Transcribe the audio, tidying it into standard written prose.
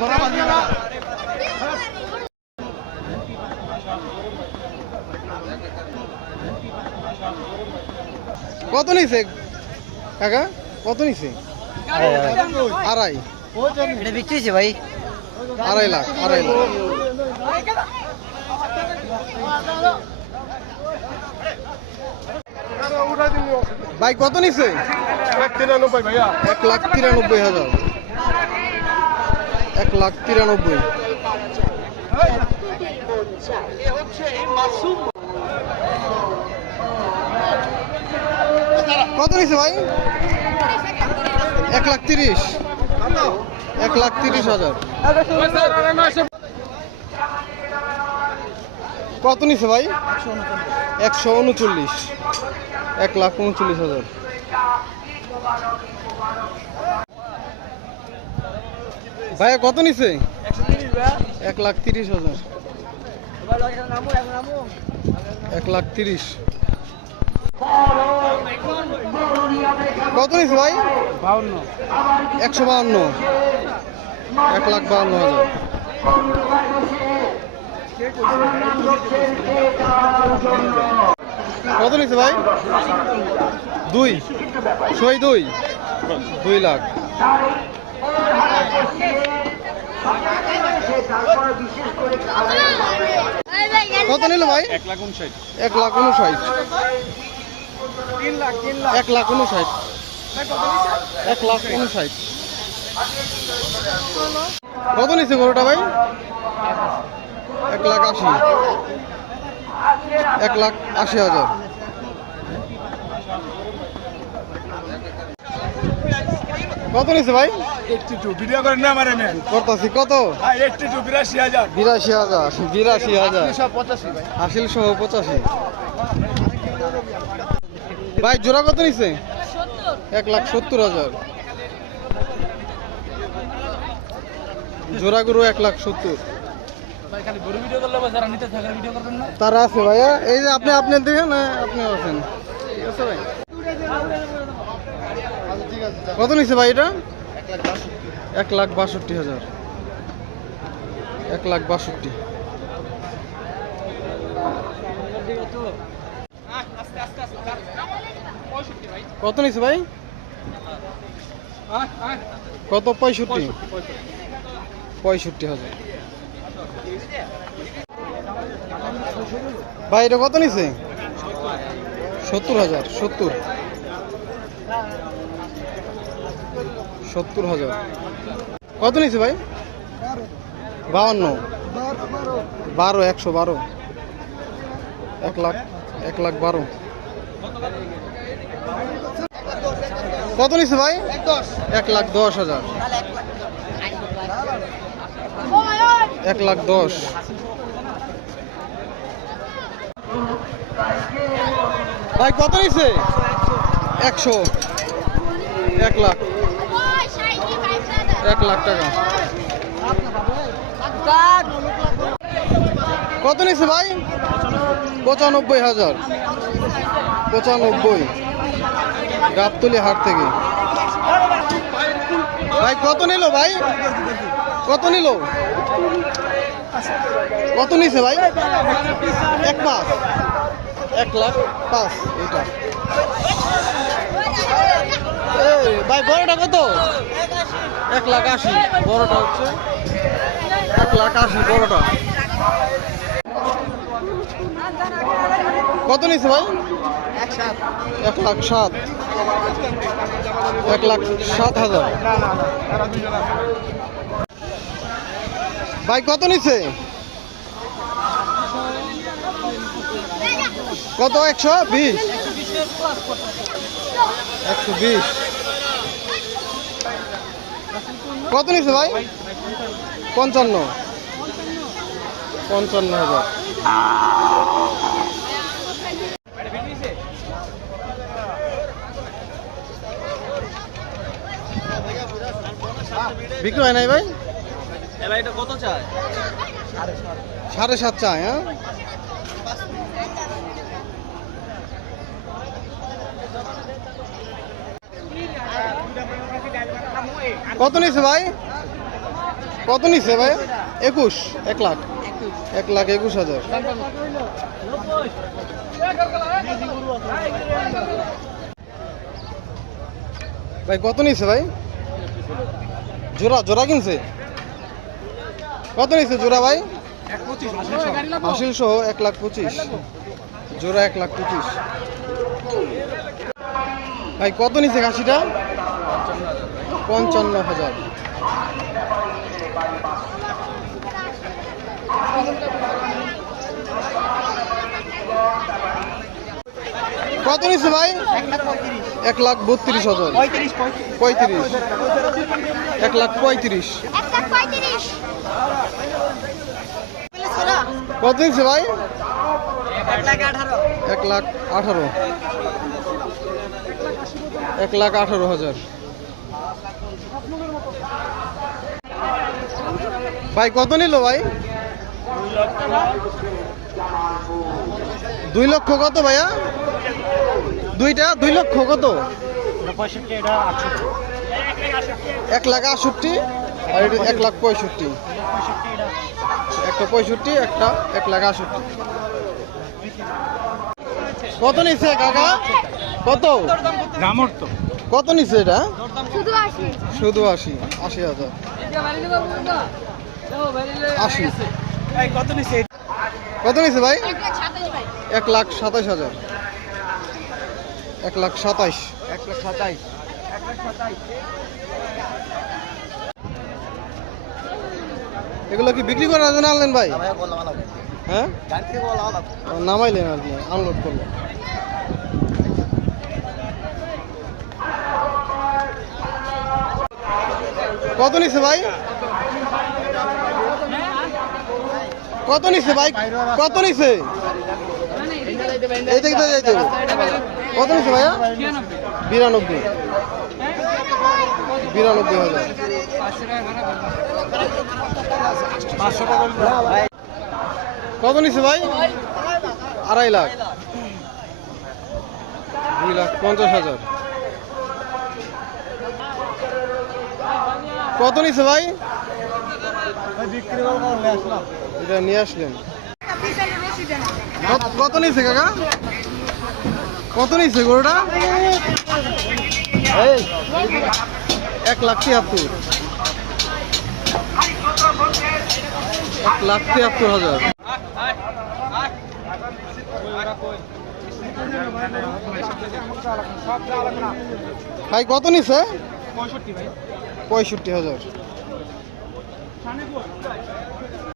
কত নিছে কাকা, কত নিছে? আড়াই। এটা বিক্রি হয়েছে ভাই, 2.5 লাখ, 2.5 লাখ। ভাই কত নিছে? 193 ভাইয়া। 1,93,000। 1,93,000। কত নিছে ভাই? 1,30,000। 1,30,000। কত নিছে ভাই? 139। 1,39,000। ভাইয়া কত নিছে? 1,30,000। 1,30,000। কত নিছে ভাই? 152। 1,52,000। কত নিছে ভাই? 2। 2 লাখ। কত নিল ভাই? 1,59,000। 1,59,000। 1,59,000। 1,59,000। কত নিছে গরুটা ভাই? 1,80,000। 1,80,000। কত নিছে ভাই? 82 ভিডিও করেন না আমারে মে করতাছি। কত? 82 82,000। 82,000। 82,000। 85 ভাই। হাসিল সহ 85। ভাই জোড়া কত নিছে? 1,70,000। জোড়া গরু 1,70,000। ভাই খালি গরু ভিডিও করলে যারা নিতে থাকার ভিডিও করবেন না। তারা আছে ভাইয়া। এই যে আপনি দেখেন, আপনি আছেন। ঠিক আছে ভাই। কত নিছে ভাই এটা? 1,62,000। 1,62,000। কত নিছে ভাই? কত? 65। 65,000। ভাই এটা কত নিছে? 70,000। 70,000। কত নিছে ভাই? 52। 12। 112। 1,12,000। কত নিছে ভাই? 1,10,000। 1,10,000। ভাই কত নিছে? 100। 1 লাখ। 1 লাখ টাকা। কত নিছে ভাই? 95,000। 95। গাবতলি হাট থেকে। ভাই কত নিল ভাই? কত নিল? কত নিছে ভাই? 1,5। 1,05,000 এটা। ভাই বড়টা কত? 1,80,000। বড়টা হচ্ছে 1,80,000 বড়টা। কত নিছে ভাই? 1,07,000। 1,07,000। ভাই কত নিছে? কত? 120। 120। কত নিছে ভাই? 55। 55,000। বিক্রি হয় নাই ভাই? এটা কত চায়? 7.5 চায়। হ্যাঁ, কত নিছে ভাই? কত নিচ্ছে ভাই? 21, 1 লাখ, 1,21,000। ভাই কত নিচ্ছে ভাই? জোড়া কিনছে? কত নিচ্ছে জোড়া ভাই? হাসিল সহ 1,25,000, জোড়া 1,25,000। ভাই কত নিচ্ছে খাসিটা? 55,000। কত নিচ্ছে ভাই? 1,32,000। 35, 1,35,000। কত নিচ্ছে ভাই? 1,18,000। 1,18,000। ভাই কত নিল ভাই? 2 লক্ষ কত ভাইয়া? দুইটা 2 লক্ষ কত? 1,68,000 আর এটা 1,65,000। একটা 65, একটা 1,68,000। কত নিচ্ছে কাকা? কত কত নিচ্ছে এটা? শুধু 80,000। 80। কত নিচ্ছে ভাই? 1,27,000। 1,27,000। এগুলো কি বিক্রি করার জন্য আনলেন ভাই? হ্যাঁ, নামাইলেন আর কি, আনলোড করলেন। কত নিচ্ছে ভাই? কত নিচ্ছে ভাই? কত নিচ্ছে? এই দিকে তো যাইতে হবে। কত নিচ্ছে ভাইয়া? 92,000। কত নিচ্ছে ভাই? 2.5 লাখ। 2,50,000। কত নিচ্ছে ভাই? এটা নিয়ে আসলেন। কত নিচ্ছে কাকা? কত নিচ্ছে গরুটা? 1,73,000। 1,73,000। ভাই কত নিচ্ছে? 65,000।